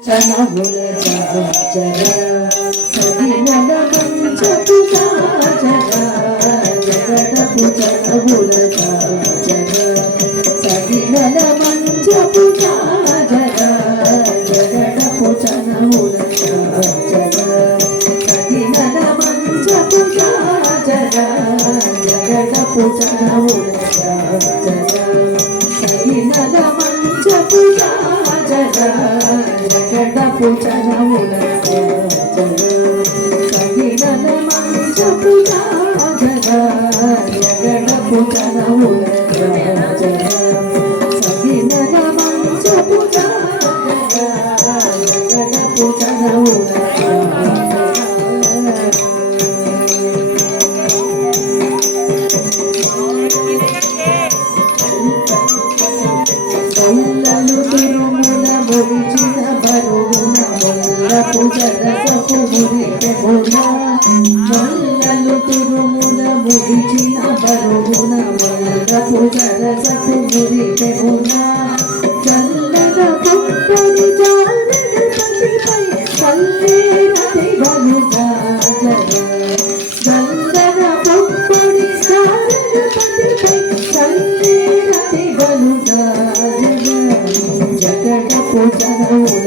చనముల జగ సగినల మంచపు జగ జగడపు చనముల జగ సగినల మంచపు జగ జగడపు చనముల జగ సగినల మంచపు జగ జగడపు చనముల జగ సగినల మంచపు జగ జగడపు చనముల సగినల మంచపు జగ జగడపు చనముల సగినల మంచపు జగ జగడపు చనముల మురిచిన బరువున మొల్లపు జరసపు మురిపెమున మొల్లలు తురుముల మురిచిన బరువున మొల్లపు జరసపు మురిపెమున చల్లన పుప్పని జాలన పతిపై చల్లేరతి బలు జాజర చల్లన పుప్పని జాలన పతిపై చల్లేరతి బలు జాజర జగడపు చనముల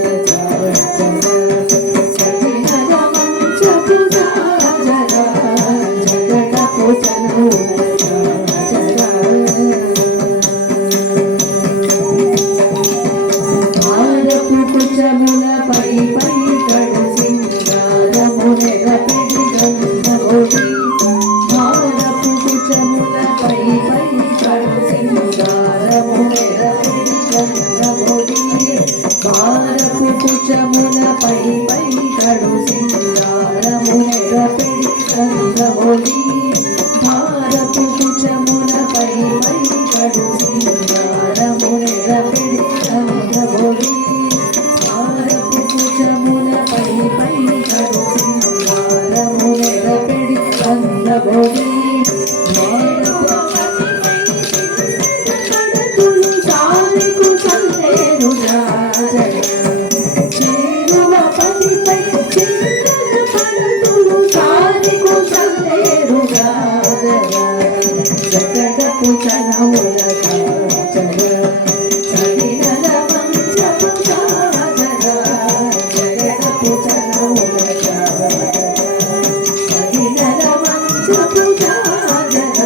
సగినల మంచపు జగ జగడపు చనముల భారపు కుచముల పై పై కడు సింగారమునెల పిడి గంధమొడి భారపు కుచముల పై పై కడు సింగారమునెల పిడి గంధమొడి భారపు కుచముల పై పై కడు సింగారమునెల పిడి గంధమొడి భారపు కుచముల పై పై కడు సింగారమునెల పిడి గంధమొడి భారపు కుచముల పై పై కడు సింగారమునెల పిడి గంధమొడి జగడపు చనముల సగినల మంచపు జగ జగడపు చనముల సగినల మంచపు జగ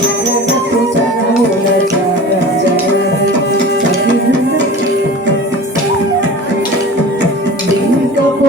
జగడపు చనముల లింగపు